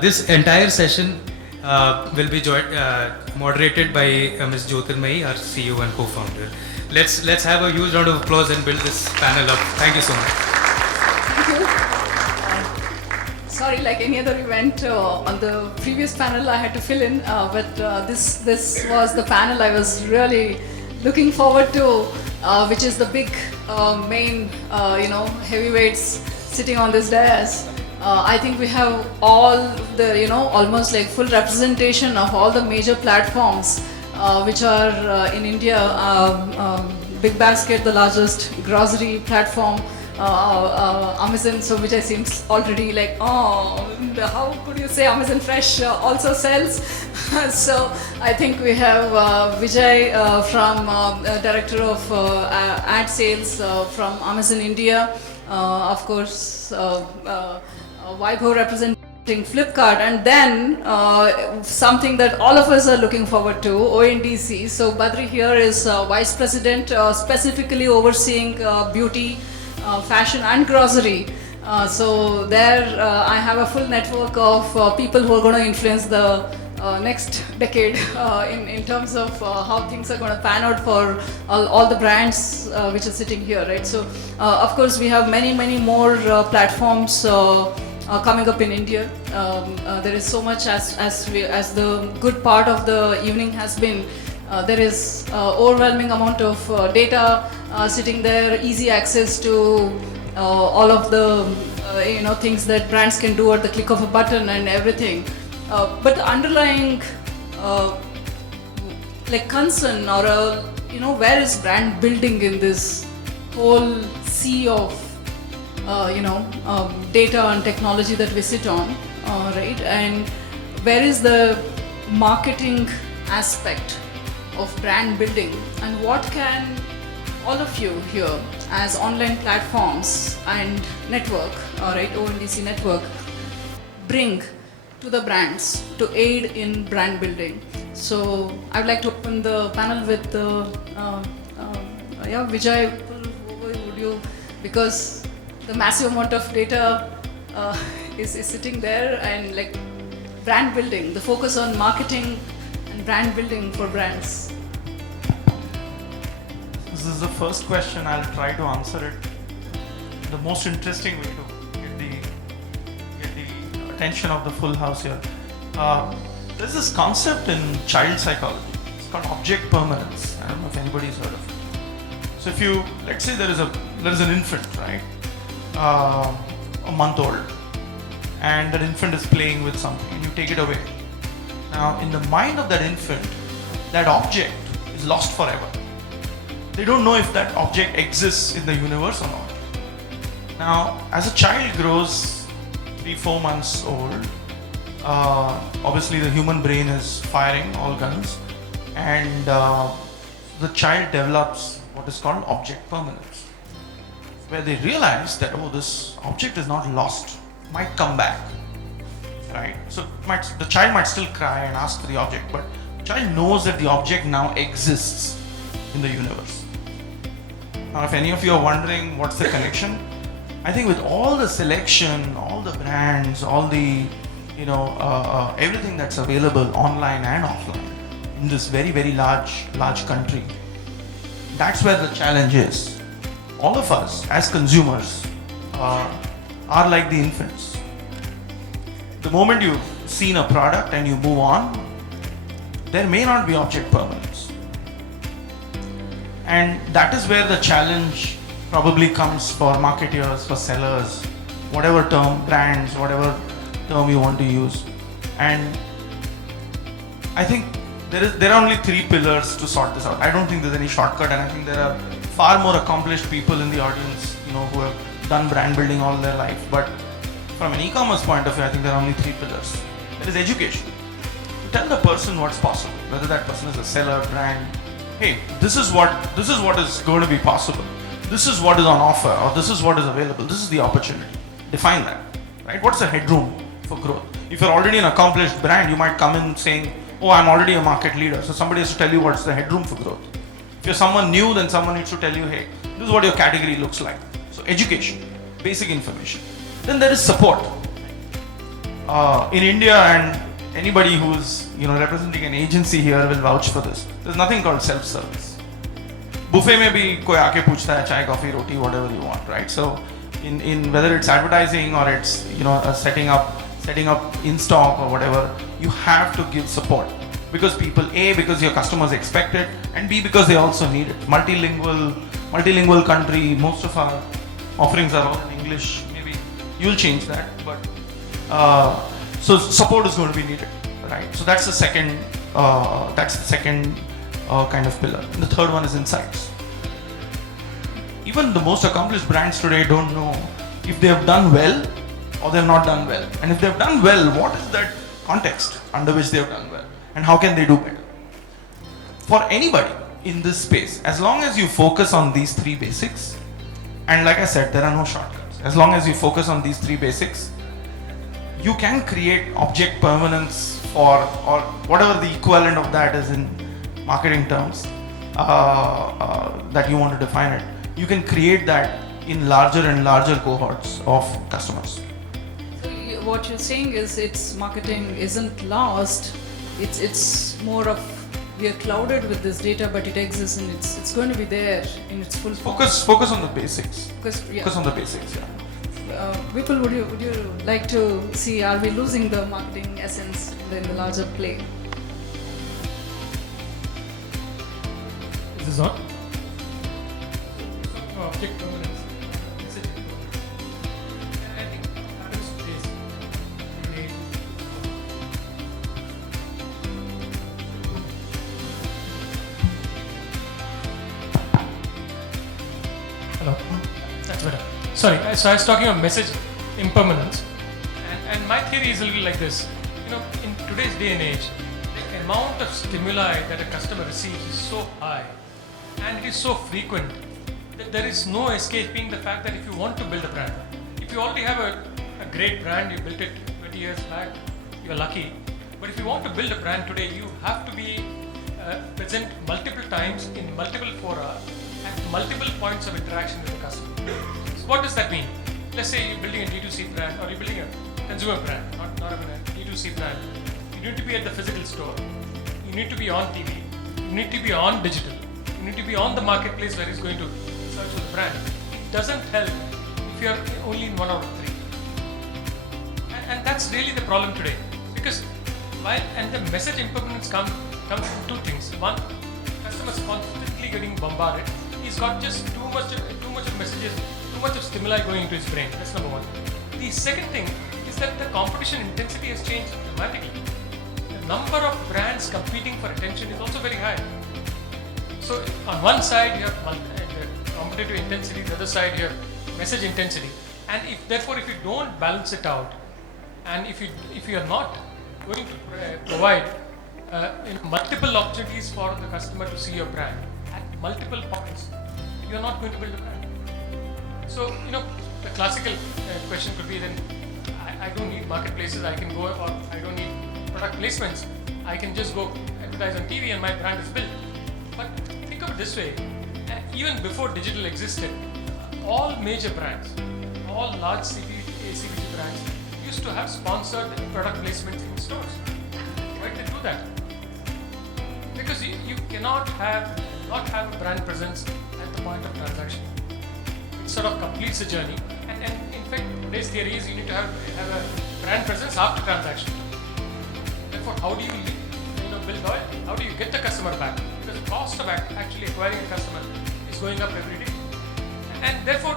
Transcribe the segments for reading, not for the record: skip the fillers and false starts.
This entire session will be moderated by Ms. Jyotirmayi, our CEO and co-founder. Let's have a huge round of applause and build this panel up. Thank you so much. Thank you. Sorry, like any other event, on the previous panel I had to fill in, but this was the panel I was really looking forward to, which is the big main heavyweights sitting on this dais. I think we have all the almost like full representation of all the major platforms which are in India. Big Basket, the largest grocery platform. Amazon, so which I seems already like, oh, how could you say Amazon Fresh also sells? So I think we have Vijay from Director of Ad Sales from Amazon India, of course Vaibhav representing Flipkart, and then something that all of us are looking forward to, ONDC. So Badri here is Vice President specifically overseeing beauty, fashion and grocery. So there I have a full network of people who are going to influence the next decade in terms of how things are going to pan out for all the brands which are sitting here, right? So of course we have many more platforms coming up in India. There is so much as the good part of the evening has been. There is overwhelming amount of data sitting there, easy access to all of the things that brands can do at the click of a button and everything. But the underlying like concern or where is brand building in this whole sea of data and technology that we sit on, right? And where is the marketing aspect of brand building, and what can all of you here as online platforms and network, right, ONDC network, bring to the brands to aid in brand building? So I would like to open the panel with Vijay, would you, because the massive amount of data is sitting there, and like brand building, the focus on marketing and brand building for brands. This is the first question. I'll try to answer it the most interesting way to get the attention of the full house here. There's this concept in child psychology. It's called object permanence. I don't know if anybody's heard of it. So if you, let's say there is an infant, right, a month old, and that infant is playing with something, and you take it away. Now, in the mind of that infant, that object is lost forever. They don't know if that object exists in the universe or not. Now, as a child grows 3-4 months old, obviously the human brain is firing all guns, and the child develops what is called object permanence, where they realize that, oh, this object is not lost, might come back, right? So the child might still cry and ask for the object, but the child knows that the object now exists in the universe. Now, if any of you are wondering what's the connection, I think with all the selection, all the brands, all the everything that's available online and offline in this very large country, that's where the challenge is. All of us as consumers are like the infants. The moment you've seen a product and you move on, there may not be object permanence. And that is where the challenge probably comes for marketers, for sellers, whatever term, brands, whatever term you want to use. And I think there are only 3 pillars to sort this out. I don't think there's any shortcut, and I think there are far more accomplished people in the audience, who have done brand building all their life. But from an e-commerce point of view, I think there are only 3 pillars. There is education. You tell the person what's possible, whether that person is a seller, brand. Hey, this is what is going to be possible. This is what is on offer, or this is what is available. This is the opportunity. Define that, right? What's the headroom for growth? If you're already an accomplished brand, you might come in saying, oh, I'm already a market leader. So somebody has to tell you what's the headroom for growth. If you're someone new, then someone needs to tell you, hey, this is what your category looks like. So education, basic information. Then there is support. in India, and anybody who's representing an agency here will vouch for this. There's nothing called self-service. Buffet में भी कोई आके पूछता है चाय, coffee, roti, whatever you want, right? So in whether it's advertising or it's setting up in stock or whatever, you have to give support because because your customers expect it, and B, because they also need it. Multilingual country, most of our offerings are all in English. Maybe you'll change that, but so support is going to be needed, right? So that's the second kind of pillar. And the third one is insights. Even the most accomplished brands today don't know if they have done well or they have not done well. And if they have done well, what is that context under which they have done well? And how can they do better? For anybody in this space, as long as you focus on these three basics, and like I said, there are no shortcuts. As long as you focus on these three basics, you can create object permanence or whatever the equivalent of that is in marketing terms that you want to define it. You can create that in larger and larger cohorts of customers. So what you're saying is it's marketing isn't lost. It's more of we are clouded with this data, but it exists and it's going to be there in its full form. Focus on the basics. Yeah. Focus on the basics. Yeah. Vipul, would you like to see, are we losing the marketing essence in the larger play? Is this on? Object permanence, message permanence. And I think what happens today. Hello? That's better. Sorry, so I was talking about message impermanence. And my theory is a little like this. In today's day and age, the amount of stimuli that a customer receives is so high and it is so frequent that there is no escaping the fact that if you want to build a brand, if you already have a great brand, you built it 20 years back, you're lucky. But if you want to build a brand today, you have to be present multiple times in multiple fora at multiple points of interaction with the customer. So what does that mean? Let's say you're building a D2C brand or you're building a consumer brand, not a D2C brand. You need to be at the physical store. You need to be on TV. You need to be on digital. You need to be on the marketplace where he's going to search for the brand. It doesn't help if you're only in one out of three. And that's really the problem today. Because the message impermanence comes from two things. One, customers constantly getting bombarded. He's got just too much of messages, too much of stimuli going into his brain. That's number one. The second thing is that the competition intensity has changed dramatically. The number of brands competing for attention is also very high. So on one side you have the competitive intensity, the other side you have message intensity, and if you don't balance it out, and if you are not going to provide multiple opportunities for the customer to see your brand at multiple points, you are not going to build a brand. So the classical question could be then, I don't need marketplaces, I can go, or I don't need product placements, I can just go advertise on TV and my brand is built. But think of it this way, even before digital existed, all major brands, all large CPG brands used to have sponsored product placements in stores. Why did they do that? Because you cannot not have a brand presence at the point of transaction. It sort of completes the journey. And in fact, today's theory is you need to have a brand presence after transaction. Therefore, how do you build loyalty? How do you get the customer back? Because the cost of actually acquiring a customer is going up every day. And therefore,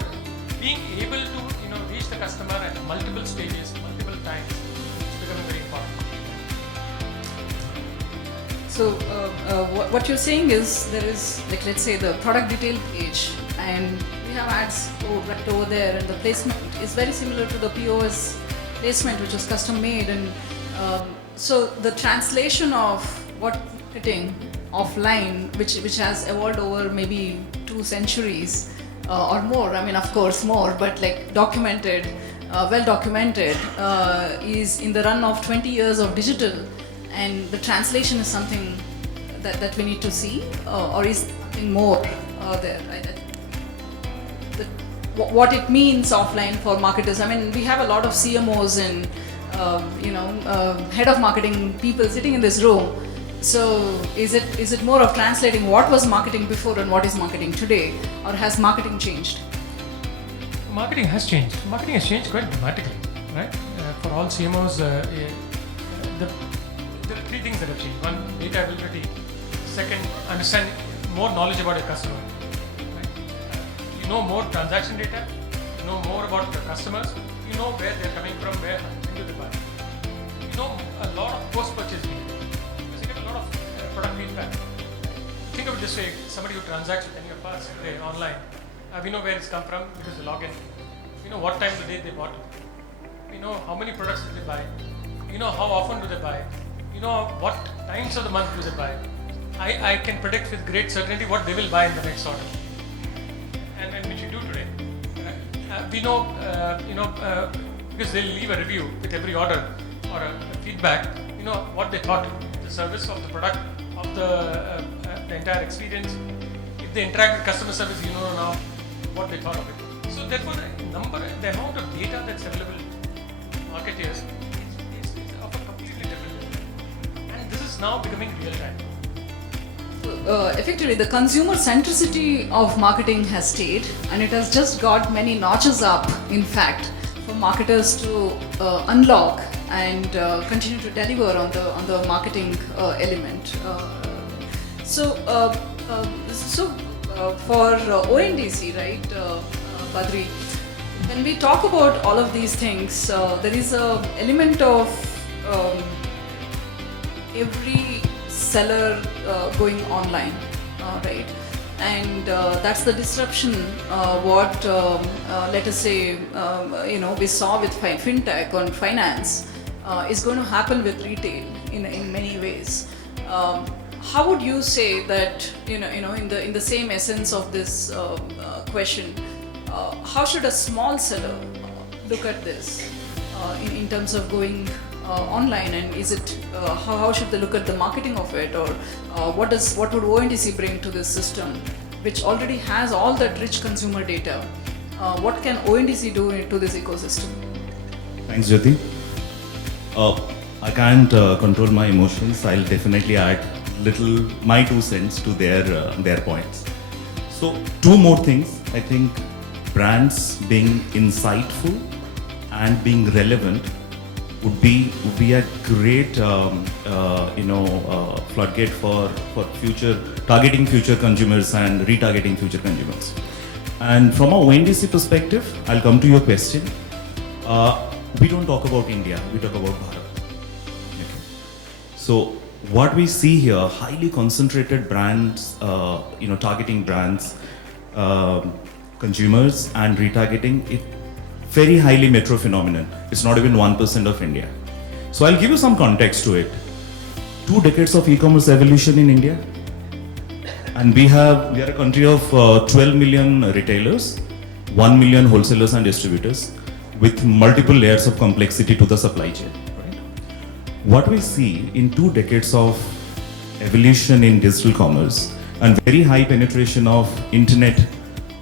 being able to reach the customer at multiple stages, multiple times, is becoming very important. So what you're saying is there is, like, let's say the product detail page, and we have ads right over there, and the placement is very similar to the POS placement, which was custom made, and so the translation of what marketing offline, which has evolved over maybe 2 centuries or more. I mean, of course more, but like documented, well documented, is in the run of 20 years of digital. And the translation is something that we need to see, or is something more there? What it means offline for marketers. I mean, we have a lot of CMOs in head of marketing people sitting in this room. So is it more of translating what was marketing before and what is marketing today, or has marketing changed? Marketing has changed. Marketing has changed quite dramatically, right? For all CMOs, there are three things that have changed. One, data availability. Second, understand more knowledge about your customer. Right? You know more transaction data. You know more about your customers. You know where they're coming from, where do they buy. You know a lot of post-purchase behavior. Because you get a lot of product feedback. Think of it this way: somebody who transacts with any of us today online, we know where it's come from because they log in. We know what time of the day they bought it. We know how many products did they buy. You know how often do they buy. You know what times of the month do they buy. I can predict with great certainty what they will buy in the next order, and which you do today. We know, because they'll leave a review with every order or a feedback. You know what they thought, the service of the product, of the entire experience. If they interact with customer service, you know now what they thought of it. So therefore, the amount of data that's available to marketeers is of a completely different level. And this is now becoming real time. Effectively, the consumer centricity of marketing has stayed, and it has just got many notches up, in fact, for marketers to unlock and continue to deliver on the marketing element. For ONDC, right, Badri, when we talk about all of these things, there is an element of every seller going online, right? And that's the disruption what let us say we saw with fintech on finance is going to happen with retail in many ways. How would you say that in the same essence of this question, how should a small seller look at this in terms of going online, and is it how should they look at the marketing of it, or what would ONDC bring to this system, which already has all that rich consumer data? What can ONDC do to this ecosystem? Thanks, Jyoti. I can't control my emotions. I'll definitely add my 2 cents to their points. So 2 more things. I think brands being insightful and being relevant would be a great floodgate for future targeting future consumers and retargeting future consumers. And from a ONDC perspective, I'll come to your question. We don't talk about India, we talk about Bharat. Okay. So what we see here, highly concentrated brands, targeting brands, consumers and retargeting it. Very highly metro phenomenon. It's not even 1% of India. So I'll give you some context to it. 2 decades of e-commerce evolution in India, and we are a country of 12 million retailers, 1 million wholesalers and distributors, with multiple layers of complexity to the supply chain. Right? What we see in 2 decades of evolution in digital commerce and very high penetration of internet.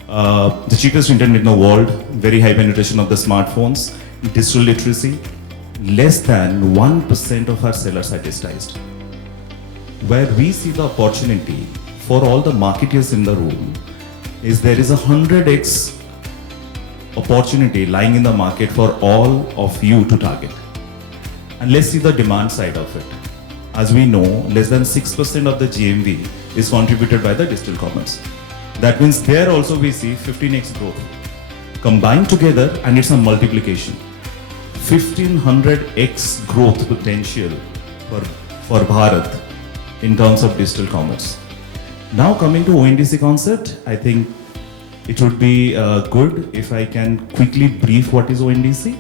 The cheapest internet in the world, very high penetration of the smartphones, digital literacy, less than 1% of our sellers are digitized. Where we see the opportunity for all the marketers in the room is there is a 100x opportunity lying in the market for all of you to target. And let's see the demand side of it. As we know, less than 6% of the GMV is contributed by the digital commerce. That means there also we see 15x growth. Combined together, and it's a multiplication. 1500x growth potential for Bharat in terms of digital commerce. Now coming to ONDC concept, I think it would be good if I can quickly brief what is ONDC.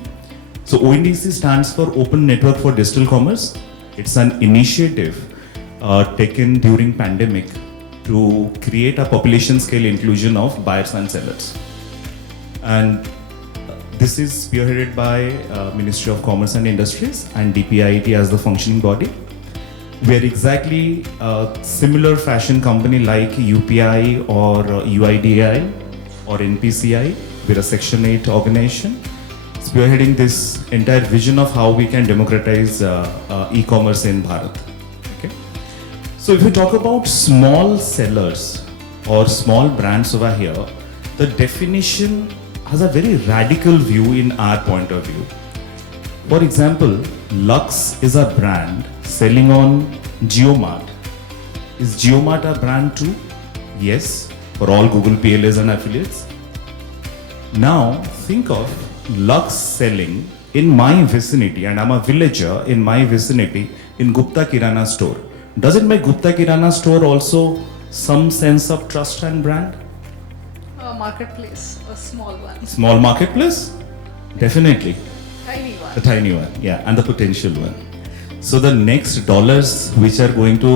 So ONDC stands for Open Network for Digital Commerce. It's an initiative taken during pandemic to create a population scale inclusion of buyers and sellers. And this is spearheaded by Ministry of Commerce and Industries and DPIIT as the functioning body. We are exactly a similar fashion company like UPI or UIDAI or NPCI. We're a Section 8 organization spearheading this entire vision of how we can democratize e-commerce in Bharat. Okay. So if we talk about small sellers or small brands over here, the definition has a very radical view in our point of view. For example, Lux is a brand selling on JioMart. Is JioMart a brand too? Yes, for all Google PLAs and affiliates. Now think of Lux selling in my vicinity, and I'm a villager in my vicinity in Gupta Kirana store. Does it make Gupta Kirana store also some sense of trust and brand? A marketplace, a small one, Small marketplace? Definitely. tiny one. The tiny one, yeah, and the potential one. So the next dollars which are going to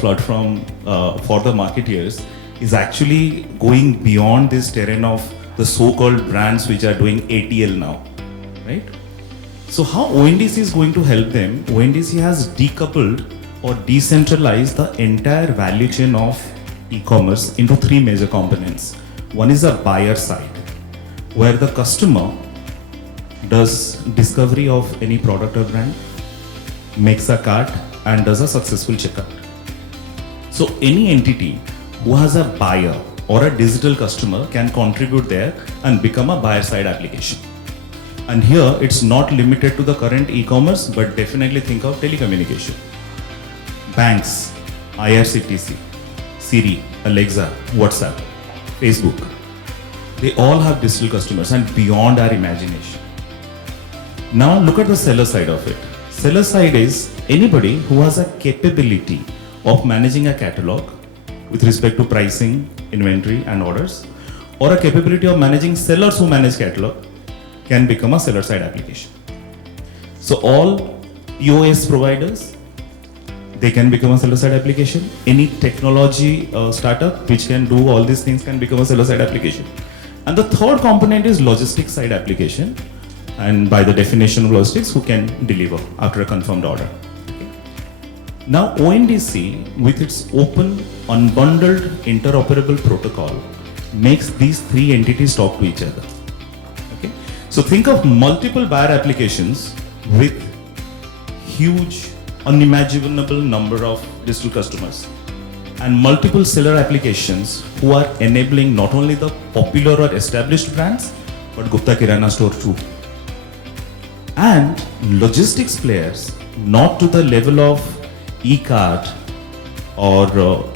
flood from for the marketeers is actually going beyond this terrain of the so-called brands which are doing ATL now, right? So how ONDC is going to help them? ONDC has decoupled or decentralized the entire value chain of e-commerce into three major components. One is a buyer side, where the customer does discovery of any product or brand, makes a cart and does a successful checkout. So any entity who has a buyer or a digital customer can contribute there and become a buyer side application. And here it's not limited to the current e-commerce, but definitely think of telecommunication. Banks, IRCTC, Siri, Alexa, WhatsApp, Facebook. They all have digital customers and beyond our imagination. Now look at the seller side of it. Seller side is anybody who has a capability of managing a catalog with respect to pricing, inventory and orders, or a capability of managing sellers who manage catalog can become a seller side application. So all POS providers, they can become a seller side application. Any technology startup which can do all these things can become a seller side application. And the third component is logistics side application, and by the definition of logistics, who can deliver after a confirmed order. Okay. Now ONDC with its open unbundled interoperable protocol makes these three entities talk to each other. Okay. So think of multiple buyer applications with huge unimaginable number of digital customers and multiple seller applications who are enabling not only the popular or established brands but Gupta Kirana store too. And logistics players, not to the level of e-cart or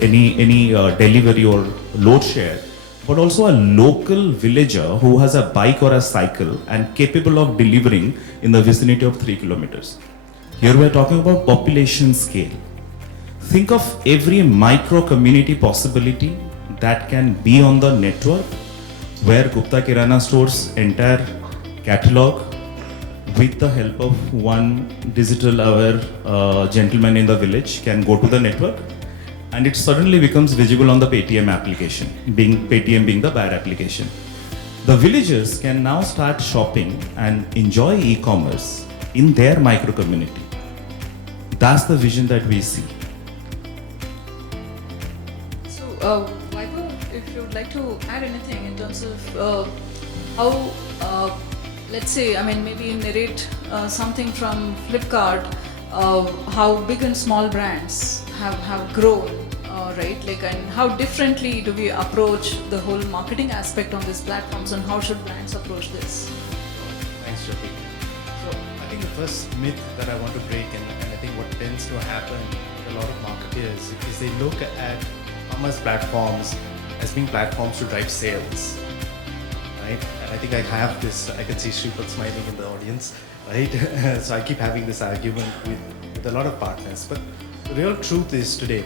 any delivery or load share, but also a local villager who has a bike or a cycle and capable of delivering in the vicinity of 3 kilometers. Here we are talking about population scale. Think of every micro community possibility that can be on the network where Gupta Kirana store's entire catalog, with the help of one digital aware gentleman in the village, can go to the network, and it suddenly becomes visible on the Paytm application, Paytm being the buyer application. The villagers can now start shopping and enjoy e-commerce in their micro community. That's the vision that we see. So, Vaibhav, if you would like to add anything in terms of how, let's say, I mean, maybe narrate something from Flipkart, how big and small brands have grown, right? Like, and how differently do we approach the whole marketing aspect on these platforms, and how should brands approach this? Thanks, Jyoti. So I think the first myth that I want to break, and I think what tends to happen with a lot of marketers, is they look at commerce platforms as being platforms to drive sales, right? And I think I have this, I can see Shripad smiling in the audience, right? So I keep having this argument with a lot of partners. But the real truth is today,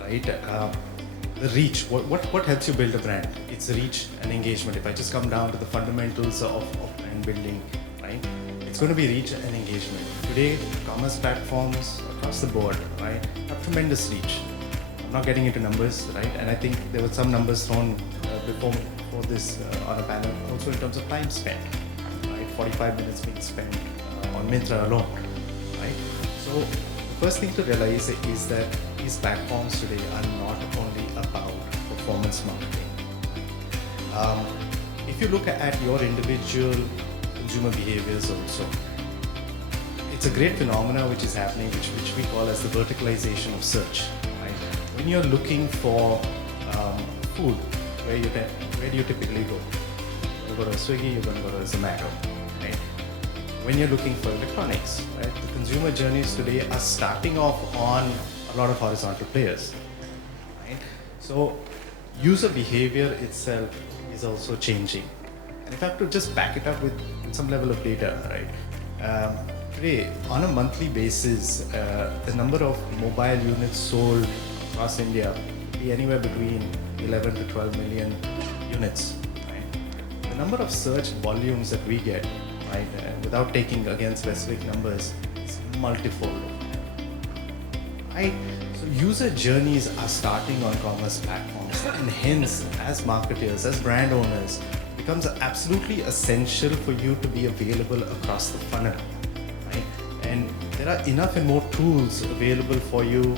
right? The reach, what helps you build a brand? It's reach and engagement. If I just come down to the fundamentals of brand building, right? It's going to be reach and engagement. Today, commerce platforms across the board, right, have tremendous reach. I'm not getting into numbers, right? And I think there were some numbers thrown before this on a panel, also in terms of time spent, right? 45 minutes being spent on Myntra alone, right? So the first thing to realize is that these platforms today are not only about performance marketing. If you look at your individual consumer behaviors also. It's a great phenomena which is happening, which we call as the verticalization of search. Right? When you're looking for food, where do you typically go? You're going to go to Swiggy, you're going to go to Zomato. Right? When you're looking for electronics, right, the consumer journeys today are starting off on a lot of horizontal players. Right? So user behavior itself is also changing. And if I have to just back it up with some level of data, right? Today, on a monthly basis, the number of mobile units sold across India be anywhere between 11 to 12 million units. Right? The number of search volumes that we get, right, without taking again specific numbers, is multifold. Right? So user journeys are starting on commerce platforms, and hence, as marketers, as brand owners, it becomes absolutely essential for you to be available across the funnel. Right? And there are enough and more tools available for you,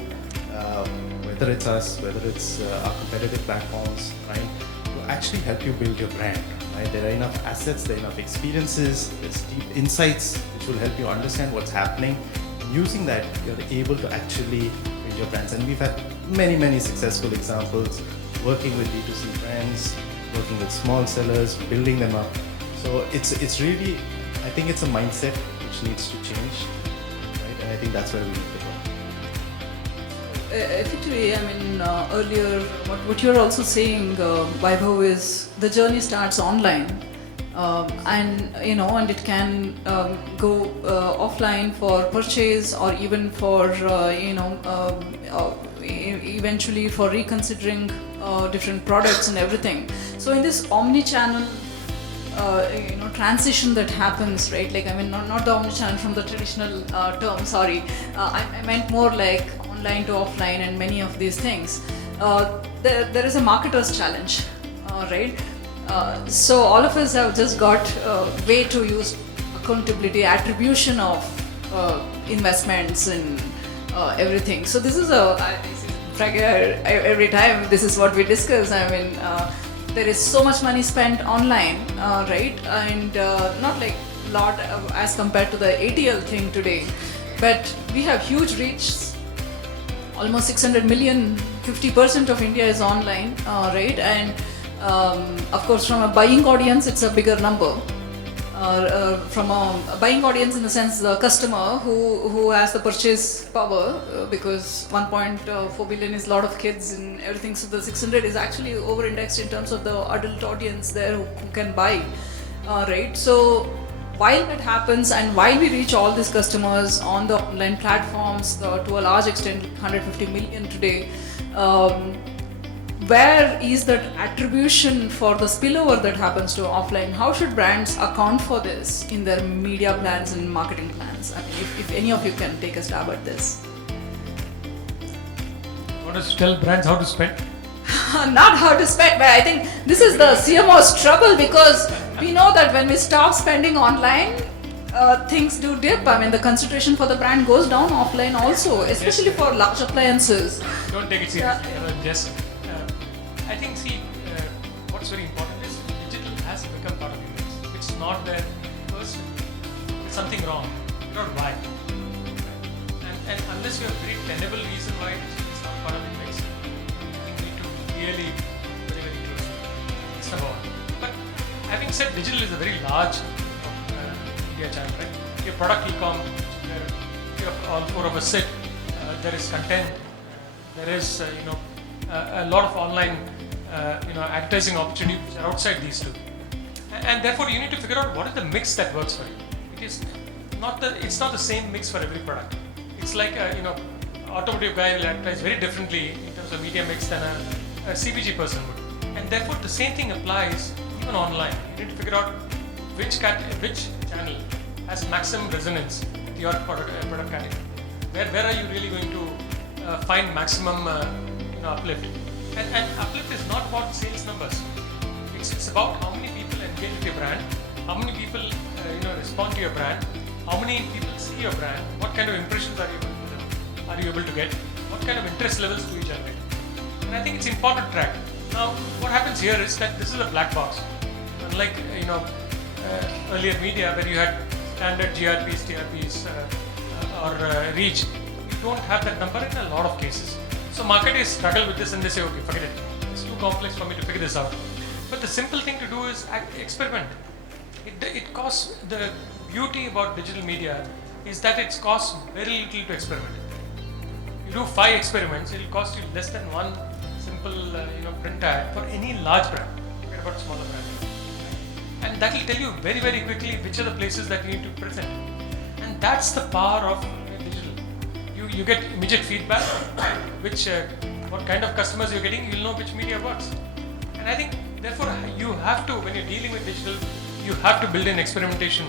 whether it's us, whether it's our competitive platforms, right, to actually help you build your brand. Right? There are enough assets, there are enough experiences, there's deep insights which will help you understand what's happening. And using that, you're able to actually build your brands. And we've had many, many successful examples working with D2C brands, working with small sellers, building them up. So it's really, I think it's a mindset which needs to change, right? And I think that's where we need to go. Effectively, I mean, earlier, what you're also saying, Vaibhav, is the journey starts online. And and it can go offline for purchase, or even for eventually for reconsidering different products and everything. So in this omni-channel transition that happens, right? Like, I mean, not the omni-channel from the traditional term, sorry. I meant more like online to offline and many of these things. There is a marketer's challenge, right? So all of us have just got a way to use accountability, attribution of investments and everything. So this is every time this is what we discuss. I mean, there is so much money spent online, right? And not like a lot as compared to the ATL thing today, but we have huge reach. Almost 600 million, 50% of India is online, right? And of course, from a buying audience, it's a bigger number. From a buying audience, in the sense, the customer who has the purchase power, because 1.4 billion is a lot of kids and everything. So the 600 is actually over-indexed in terms of the adult audience there who can buy, right? So while that happens, and while we reach all these customers on the online platforms to a large extent, 150 million today, where is that attribution for the spillover that happens to offline? How should brands account for this in their media plans and marketing plans? I mean, if any of you can take a stab at this. Want us to tell brands how to spend? Not how to spend, but I think this is the CMO's trouble, because we know that when we stop spending online, things do dip. I mean, the consideration for the brand goes down offline also, especially for large appliances. Don't take it seriously. Just, I think, what's very important is digital has become part of your mix. It's not that first there's something wrong. You don't know why. And unless you have a very tenable reason why it's not part of your mix, I think you need to really very, very close. It's number one. But having said, digital is a very large media channel, right? Your product e-com, where you have all four of us sit, there is content, there is a lot of online advertising opportunity which are outside these two, and therefore you need to figure out what is the mix that works for you. It's not the same mix for every product. It's like automotive guy will advertise very differently in terms of media mix than a CPG person would, and therefore the same thing applies even online. You need to figure out which channel has maximum resonance with your product category. Where are you really going to find maximum uplift? And uplift is not about sales numbers. It's about how many people engage with your brand, how many people respond to your brand, how many people see your brand, what kind of impressions are you able to get, what kind of interest levels do you generate. And I think it's important to track. Now, what happens here is that this is a black box. Unlike earlier media where you had standard GRPs, TRPs, or reach. You don't have that number in a lot of cases. So marketers struggle with this and they say, okay, forget it. It's too complex for me to figure this out. But the simple thing to do is experiment. It costs, the beauty about digital media is that it costs very little to experiment. You do 5 experiments, it will cost you less than one simple print ad for any large brand. Forget about smaller brand. And that will tell you very, very quickly which are the places that you need to present. And that's the power of digital. You get immediate feedback, which what kind of customers you're getting, you'll know which media works. And I think therefore you have to, when you're dealing with digital, you have to build in experimentation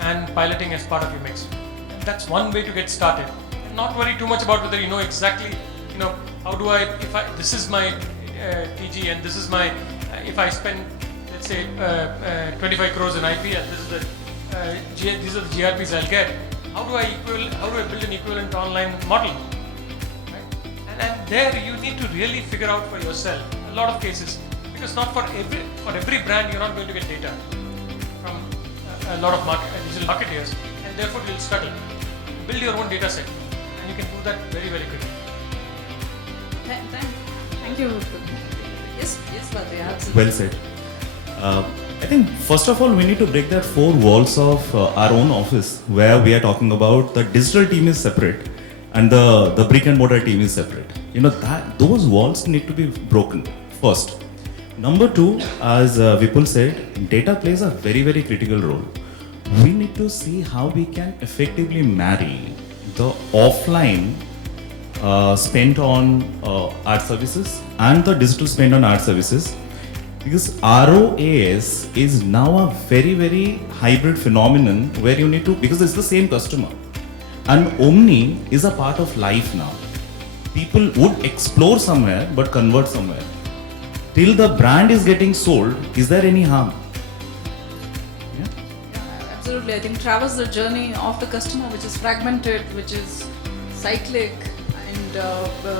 and piloting as part of your mix. And that's one way to get started. And not worry too much about whether you know exactly, how do I, this is my TG and this is my, if I spend, let's say 25 crores in IP and this is the, these are the GRPs I'll get. How do I build an equivalent online model? Right? And there you need to really figure out for yourself a lot of cases, because not for every brand you're not going to get data from a lot of digital marketeers, and therefore you'll struggle. Build your own data set, and you can do that very, very quickly. Thank you. Yes, Badri, absolutely. Well said. I think first of all we need to break that 4 walls of our own office where we are talking about the digital team is separate and the brick and mortar team is separate. That those walls need to be broken first. Number 2, as Vipul said, data plays a very, very critical role. We need to see how we can effectively marry the offline spent on art services and the digital spend on art services. Because ROAS is now a very, very hybrid phenomenon where you need to, because it's the same customer. And Omni is a part of life now. People would explore somewhere but convert somewhere. Till the brand is getting sold, is there any harm? Yeah, absolutely. I think traverse the journey of the customer, which is fragmented, which is cyclic, and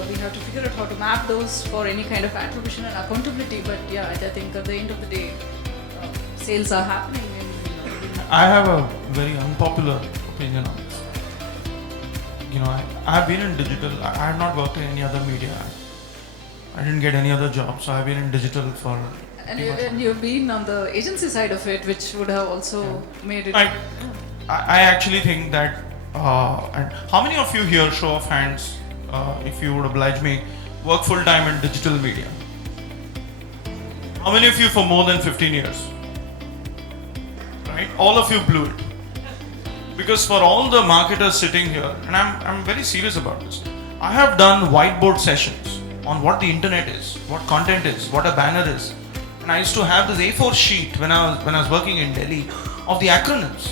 we have to figure out how to map those for any kind of attribution and accountability. But yeah, I think at the end of the day, sales are happening. I have a very unpopular opinion on this. I have been in digital. I have not worked in any other media. I didn't get any other job, so I've been in digital for. And you've been on the agency side of it, which would have also made it. I actually think that. And how many of you here, show of hands, if you would oblige me, work full time in digital media? How many of you for more than 15 years? Right? All of you blew it. Because for all the marketers sitting here, and I'm very serious about this, I have done whiteboard sessions on what the internet is, what content is, what a banner is. And I used to have this A4 sheet when I was working in Delhi of the acronyms.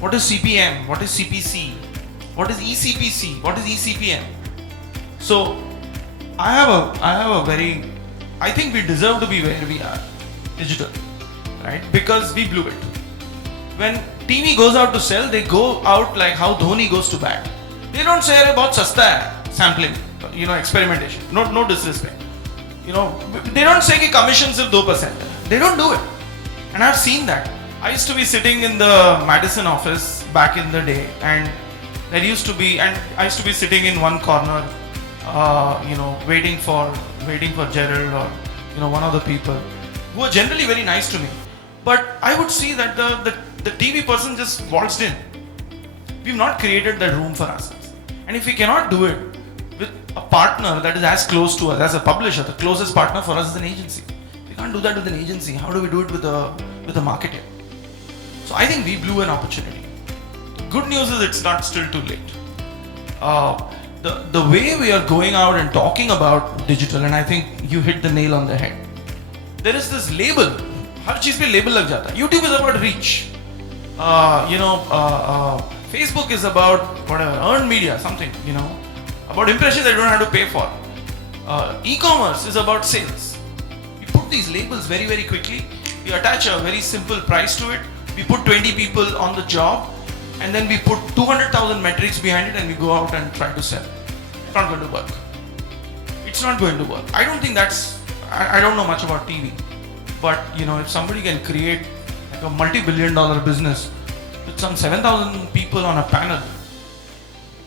What is CPM? What is CPC? What is ECPC? What is ECPM? So I think we deserve to be where we are, digital, right? Because we blew it. When TV goes out to sell, they go out like how Dhoni goes to bat. They don't say about sasta hai, sampling, experimentation. No disrespect. They don't say ki commission sirf 2%. They don't do it. And I've seen that. I used to be sitting in the Madison office back in the day, and I used to be sitting in one corner, waiting for Gerald or one of the people who are generally very nice to me. But I would see that the TV person just waltzed in. We've not created that room for ourselves. And if we cannot do it with a partner that is as close to us as a publisher, the closest partner for us is an agency. We can't do that with an agency. How do we do it with a marketer? So I think we blew an opportunity. Good news is it's not still too late. The way we are going out and talking about digital, and I think you hit the nail on the head. There is this label. हर चीज पे label लग जाता है. YouTube is about reach. Facebook is about whatever, earned media, something, about impressions that you don't have to pay for. E-commerce is about sales. We put these labels very, very quickly. We attach a very simple price to it. We put 20 people on the job, and then we put 200,000 metrics behind it, and we go out and try to sell. It's not going to work. It's not going to work. I don't think that's. I don't know much about TV, but if somebody can create like a multi-billion-dollar business with some 7,000 people on a panel,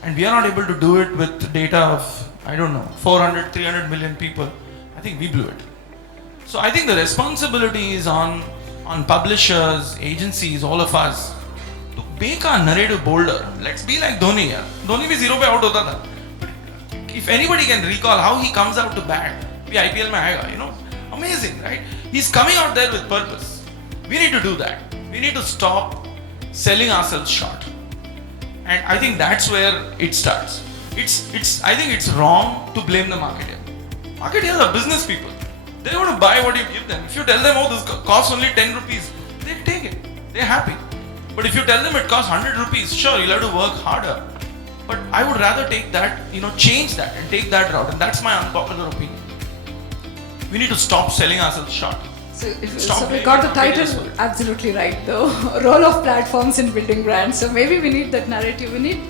and we are not able to do it with data of, I don't know, 400, 300 million people, I think we blew it. So I think the responsibility is on publishers, agencies, all of us, to make our narrative bolder. Let's be like Dhoni. Yeah? Dhoni bhi zero pe out hota tha. But if anybody can recall how he comes out to bat, bhi IPL mein aayega, you know, amazing, right? He's coming out there with purpose. We need to do that. We need to stop selling ourselves short. And I think that's where it starts. I think it's wrong to blame the marketer. Marketers are business people. They want to buy what you give them. If you tell them, oh, this costs only 10 rupees, they take it. They're happy. But if you tell them it costs 100 rupees, sure, you'll have to work harder. But I would rather take that, change that and take that route. And that's my unpopular opinion. We need to stop selling ourselves short. So we got the title absolutely right, the role of platforms in building brands. So maybe we need that narrative. We need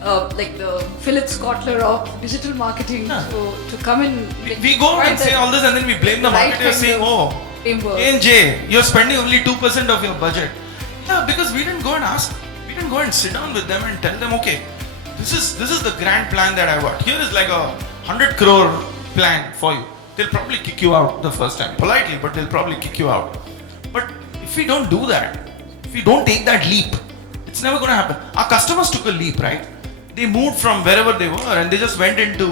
like the Philip Kotler of digital marketing to come in. We go and say all this and then we blame the marketer saying, oh, ANJ, you're spending only 2% of your budget. Yeah, because we didn't go and ask. We didn't go and sit down with them and tell them, okay, this is the grand plan that I got. Here is like a 100 crore plan for you. They'll probably kick you out the first time, politely, but they'll probably kick you out. But if we don't do that, if we don't take that leap, it's never going to happen. Our customers took a leap, right? They moved from wherever they were and they just went into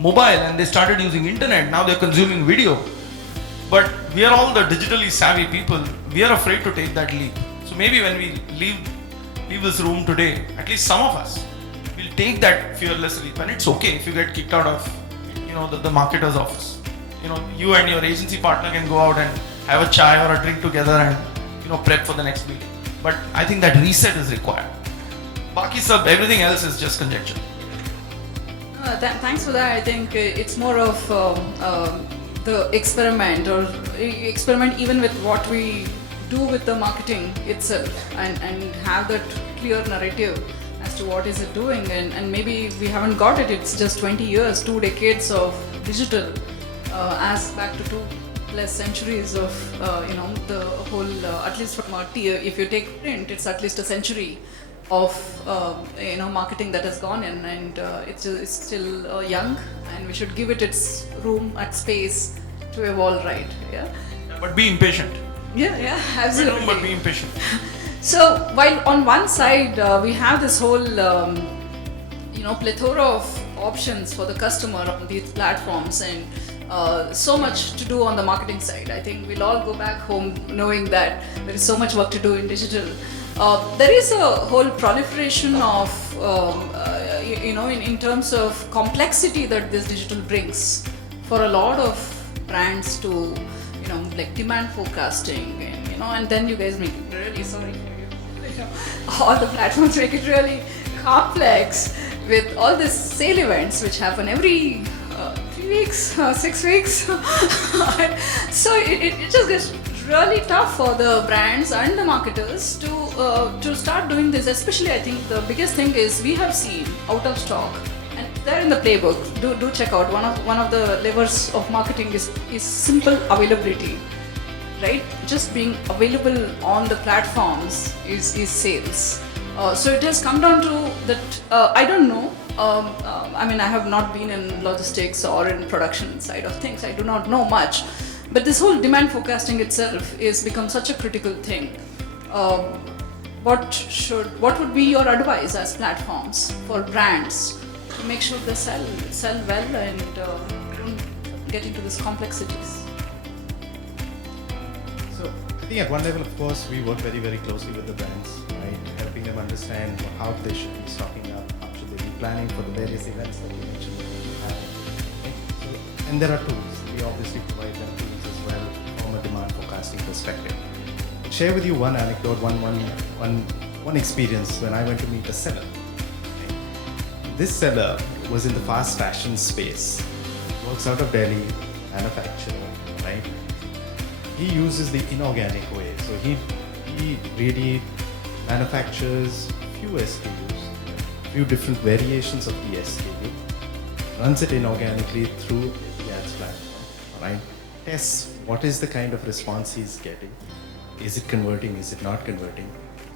mobile and they started using internet. Now they're consuming video. But we are all the digitally savvy people. We are afraid to take that leap. So maybe when we leave this room today, at least some of us will take that fearless leap. And it's okay if you get kicked out of, the marketer's office. You and your agency partner can go out and have a chai or a drink together and prep for the next meeting. But I think that reset is required. Baki sab, everything else is just conjecture. Thanks for that. I think it's more of the experiment even with what we do with the marketing itself and have that clear narrative as to what is it doing, and maybe we haven't got it. It's just 20 years, 2 decades of digital. As back to 2+ centuries of the whole at least from if you take print, it's at least a century of marketing that has gone in, and it's still young, and we should give it its room and space to evolve, right? Yeah. But be impatient. Yeah, absolutely. But be impatient. So while on one side we have this whole plethora of options for the customer on these platforms, and so much to do on the marketing side. I think we'll all go back home knowing that there is so much work to do in digital. There is a whole proliferation of, in terms of complexity that this digital brings for a lot of brands to, like demand forecasting, and then you guys make it really, sorry for you, all the platforms make it really complex with all these sale events which happen every 3 weeks, 6 weeks. So it just gets really tough for the brands and the marketers to start doing this. Especially, I think the biggest thing is we have seen out of stock, and they're in the playbook. Do check out one of the levers of marketing is simple availability, right? Just being available on the platforms is sales. So it has come down to that. I don't know. I have not been in logistics or in production side of things. I do not know much. But this whole demand forecasting itself is become such a critical thing. What would be your advice as platforms for brands to make sure they sell well and don't get into these complexities? So I think at one level, of course, we work very, very closely with the brands, right? Helping them understand how they should be stocking up, how should they be planning for the various events that you mentioned that they have. Right? So, and there are tools. We obviously provide them tools as well from a demand forecasting perspective. I'll share with you one anecdote, one experience when I went to meet a seller. Okay? This seller was in the fast fashion space. Works out of Delhi, manufacturer, right? He uses the inorganic way. So he really manufactures few SKUs, few different variations of the SKU, runs it inorganically through the ads platform, right? Tests what is the kind of response he's getting, is it converting, is it not converting,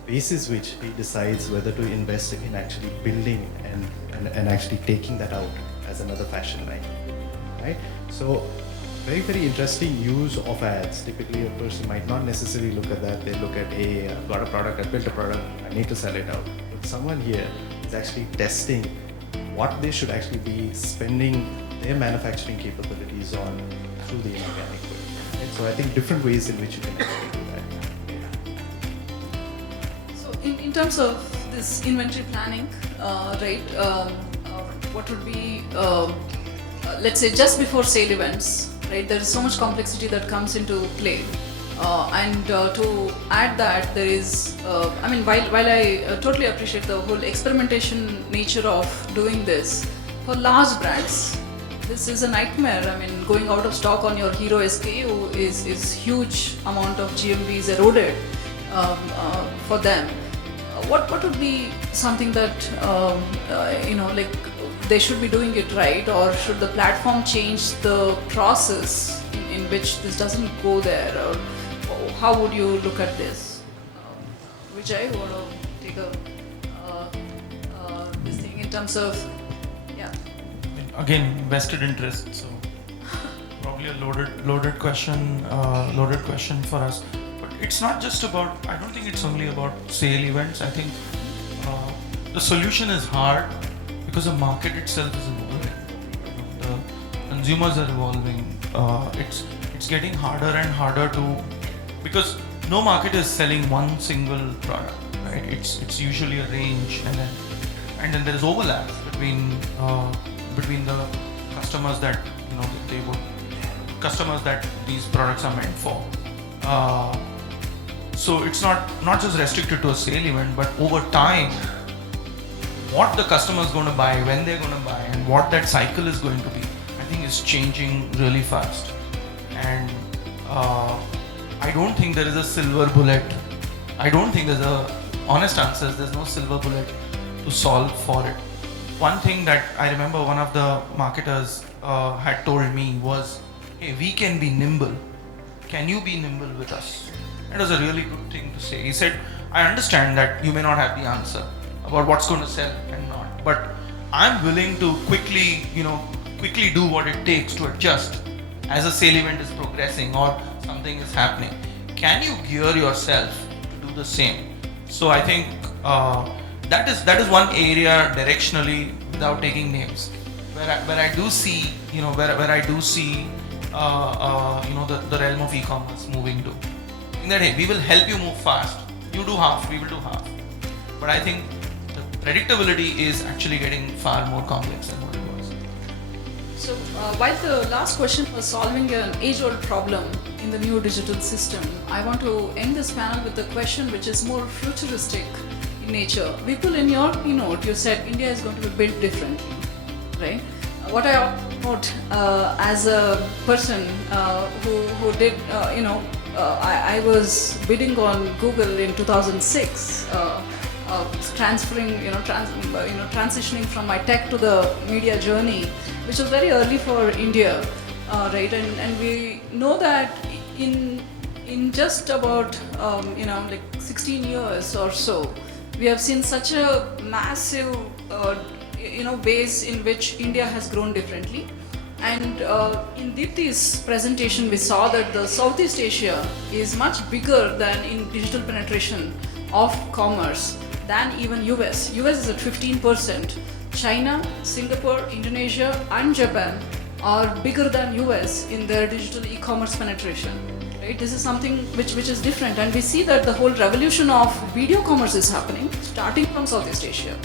basis which he decides whether to invest in actually building and actually taking that out as another fashion line, right? So very, very interesting use of ads. Typically a person might not necessarily look at that. They look at, hey, I've got a product, I built a product, I need to sell it out. But someone here is actually testing what they should actually be spending their manufacturing capabilities on through the inorganic way. Right? So I think different ways in which you can actually do that. So in terms of this inventory planning, right, what would be, let's say just before sale events, right, there is so much complexity that comes into play. And to add that, there is, I mean, while I totally appreciate the whole experimentation nature of doing this, for large brands, this is a nightmare. I mean, going out of stock on your hero SKU is huge amount of GMV is eroded for them. What would be something that, you know, like they should be doing it right, or should the platform change the process in which this doesn't go there, or how would you look at this? Vijay, you want to take a this thing in terms of, yeah. Again, vested interest, so probably a loaded question for us. But it's not just about, I don't think it's only about sale events. I think the solution is hard because the market itself is evolving. The consumers are evolving. It's getting harder and harder to, because no market is selling one single product, right? It's usually a range, and then there is overlap between the customers that, you know, customers that these products are meant for. So it's not just restricted to a sale event, but over time, what the customer is going to buy, when they're going to buy, and what that cycle is going to be, I think is changing really fast. And I don't think there is a silver bullet. I don't think there's a honest answer. There's no silver bullet to solve for it. One thing that I remember one of the marketers had told me was, hey, we can be nimble. Can you be nimble with us? It was a really good thing to say. He said, I understand that you may not have the answer about what's going to sell and not, but I'm willing to quickly do what it takes to adjust as a sale event is progressing or something is happening. Can you gear yourself to do the same? So I think that is one area directionally, without taking names, where I do see, where I do see the realm of e-commerce moving to. In that, hey, we will help you move fast. You do half, we will do half. But I think the predictability is actually getting far more complex than what it was. So while the last question was solving an age-old problem in the new digital system, I want to end this panel with a question which is more futuristic in nature. Vipul, in your keynote, you said India is going to be built differently, right? What I note as a person who did, I was bidding on Google in 2006, transferring, transitioning from my tech to the media journey, which was very early for India, right? And we know that in just about 16 years or so, we have seen such a massive ways in which India has grown differently. And in Deepti's presentation, we saw that the Southeast Asia is much bigger than in digital penetration of commerce than even US. US is at 15%. China, Singapore, Indonesia, and Japan are bigger than US in their digital e-commerce penetration. Right? This is something which is different, and we see that the whole revolution of video commerce is happening, starting from Southeast Asia,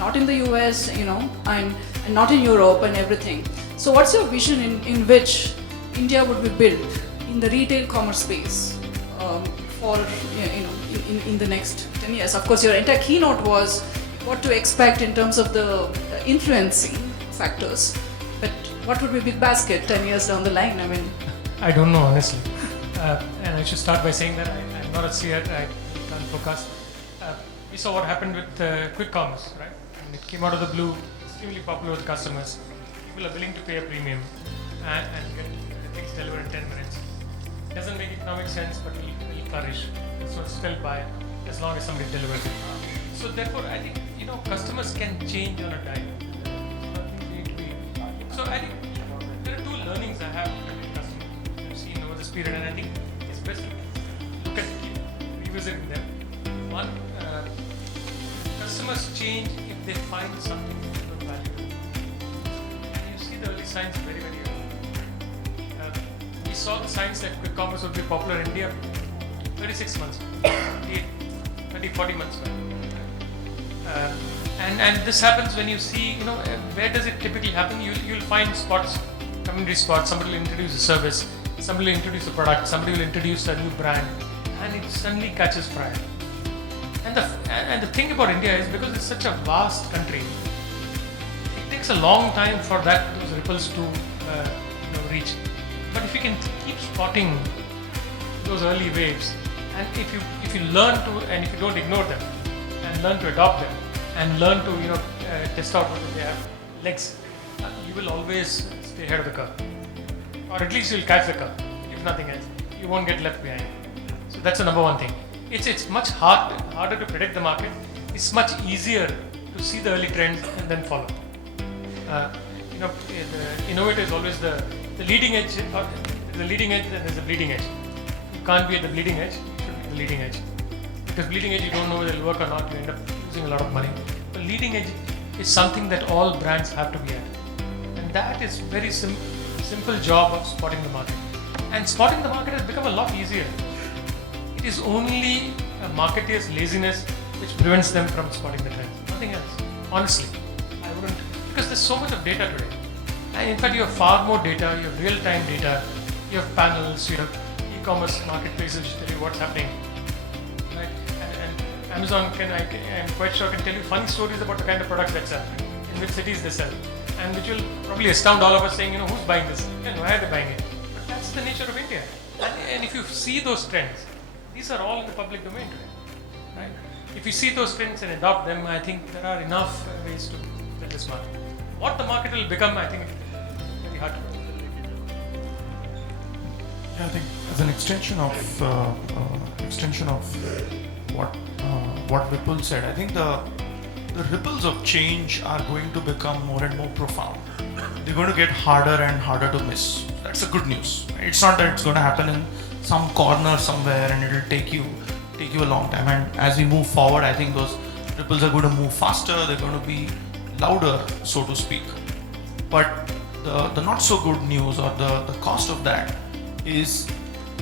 not in the US, and not in Europe and everything. So what's your vision in which India would be built in the retail commerce space for in the next 10 years? Of course, your entire keynote was what to expect in terms of the influencing factors, but what would be Big Basket 10 years down the line? I mean, I don't know, honestly. And I should start by saying that I'm not a seer, I can't forecast. We saw what happened with quick commerce, right? And it came out of the blue, extremely popular with customers. People are willing to pay a premium and get things delivered in 10 minutes. Doesn't make it economic sense, but will flourish. So still buy as long as somebody delivers it. So therefore, I think customers can change on a dime. So I think there are two learnings I have with customers I've seen over this period, and I think it's best to look at revisiting them. One, customers change if they find something valuable, and you see the early signs very early. We saw the signs that quick commerce would be popular in India 36 months, 40 months back. And this happens when you see, where does it typically happen? You'll find spots, community spots, somebody will introduce a service, somebody will introduce a product, somebody will introduce a new brand, and it suddenly catches fire. And the thing about India is, because it's such a vast country, it takes a long time for those ripples to reach. But if you can keep spotting those early waves, and if you learn to, and if you don't ignore them, and learn to adopt them, and learn to test out whether they have legs, you will always stay ahead of the curve, or at least you'll catch the curve. If nothing else, you won't get left behind. So that's the number one thing. It's much harder to predict the market. It's much easier to see the early trends and then follow. The innovator is always the leading edge. There's a leading edge, then there's a bleeding edge. You can't be at the bleeding edge. You should be at the leading edge. Because bleeding edge, you don't know whether it'll work or not. You end up losing a lot of money. The leading edge is something that all brands have to be at, and that is very simple job of spotting the market. And spotting the market has become a lot easier. It is only a marketeer's laziness which prevents them from spotting the trends. Nothing else. Honestly, I wouldn't, because there's so much of data today. And in fact, you have far more data. You have real-time data. You have panels. You have e-commerce marketplaces which tell you what's happening. Right? And Amazon I'm quite sure can tell you funny stories about the kind of products that sell, in which cities they sell, and which will probably astound all of us, saying, who's buying this and why are they buying it? But that's the nature of India. And if you see those trends, these are all in the public domain today, right? If you see those trends and adopt them, I think there are enough ways to build this market. What the market will become, I think, it's very hard to predict. Yeah, I think as an extension of what Vipul said, I think the ripples of change are going to become more and more profound. They're going to get harder and harder to miss. That's the good news. It's not that it's going to happen in some corner somewhere and it'll take you a long time. And as we move forward, I think those ripples are going to move faster. They're going to be louder, so to speak. But the not so good news, or the cost of that, is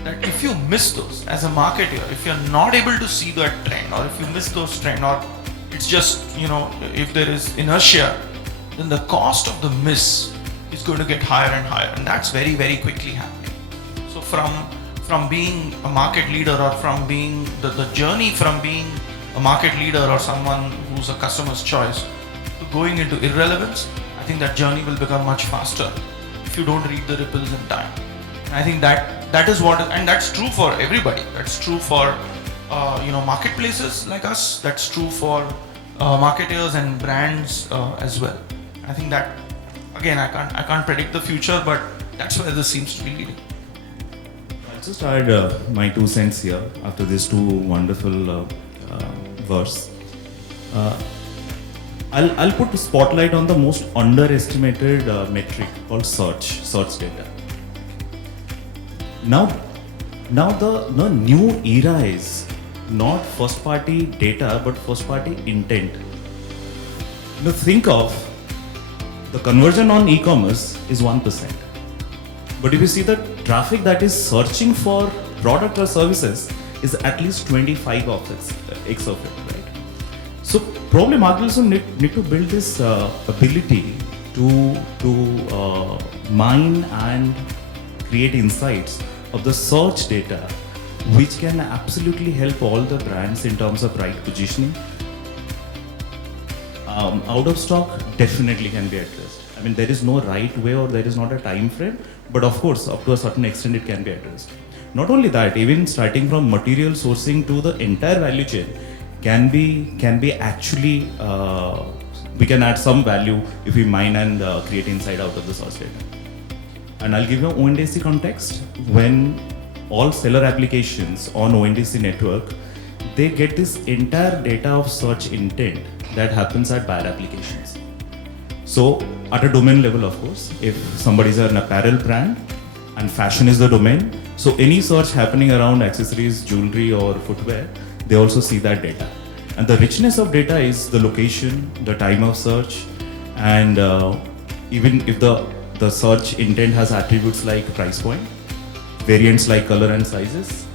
that if you miss those as a marketer, if you're not able to see that trend, or if you miss those trend, or it's just, if there is inertia, then the cost of the miss is going to get higher and higher, and that's very, very quickly happening. So from being a market leader, or from being the journey from being a market leader or someone who's a customer's choice to going into irrelevance, I think that journey will become much faster if you don't read the ripples in time. And I think that is what, and that's true for everybody. That's true for marketplaces like us. That's true for marketers and brands as well. I think that, again, I can't predict the future, but that's where this seems to be leading. I'll just add my 2 cents here after these two wonderful verse. I'll put a spotlight on the most underestimated metric called search data. Now the new era is not first party data but first party intent. Now think of the conversion on e-commerce is 1%. But if you see the traffic that is searching for product or services is at least 25 of x of it, right? So probably marketers need to build this ability to mine and create insights of the search data, which can absolutely help all the brands in terms of right positioning. Out of stock definitely can be addressed. I mean, there is no right way or there is not a time frame, but of course, up to a certain extent, it can be addressed. Not only that, even starting from material sourcing to the entire value chain can be actually, we can add some value if we mine and create insight out of the source data. And I'll give you an ONDC context. When all seller applications on ONDC network, they get this entire data of search intent that happens at buyer applications. So at a domain level, of course, if somebody is an apparel brand and fashion is the domain, so any search happening around accessories, jewelry or footwear, they also see that data. And the richness of data is the location, the time of search, and even if the search intent has attributes like price point, variants like color and sizes,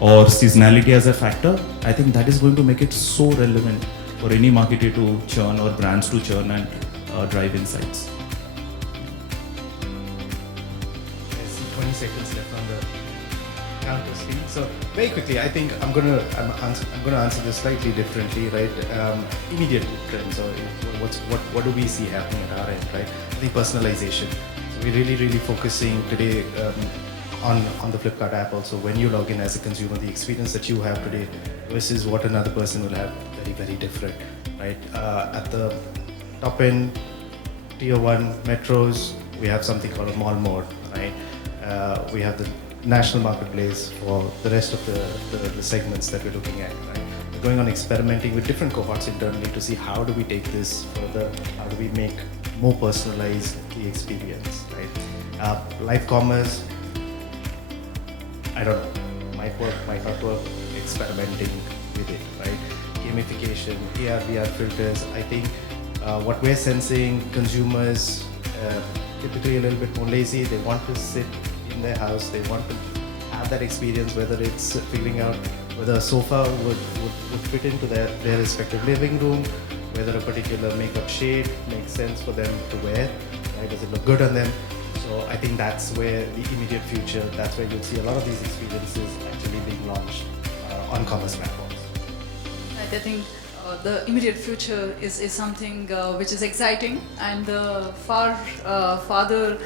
or seasonality as a factor, I think that is going to make it so relevant for any marketer to churn or brands to churn and drive insights. I see 20 seconds left on the counter screen. So very quickly, I think I'm gonna answer this slightly differently, right? Immediate trends, or what do we see happening at our end, right? I think personalization. So we're really focusing today on the Flipkart app also. When you log in as a consumer, the experience that you have today versus what another person will have, very different, right? At the top end, tier 1 metros, we have something called a mall mode, right? We have the national marketplace for the rest of the segments that we're looking at, right? We're going on experimenting with different cohorts internally to see how do we take this further, how do we make more personalized the experience, right? Live commerce, I don't know, might work, might not work, experimenting with it, right? Gamification, AR, VR filters, I think what we're sensing, consumers typically a little bit more lazy, they want to sit in their house, they want to have that experience, whether it's figuring out whether a sofa would fit into their respective living room, whether a particular makeup shade makes sense for them to wear, right? Does it look good on them? So I think that's where the immediate future, that's where you'll see a lot of these experiences actually being launched on commerce platforms. I think the immediate future is something which is exciting, and the farther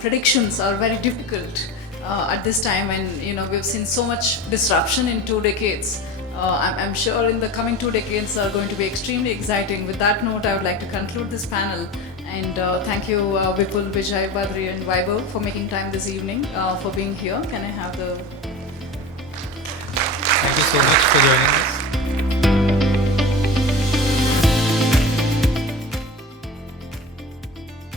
predictions are very difficult at this time, and we've seen so much disruption in 2 decades. I'm sure in the coming 2 decades are going to be extremely exciting. With that note, I would like to conclude this panel. And thank you, Vipul, Vijay, Badri, and Vaibhav for making time this evening, for being here. Can I have the... Thank you so much for joining us.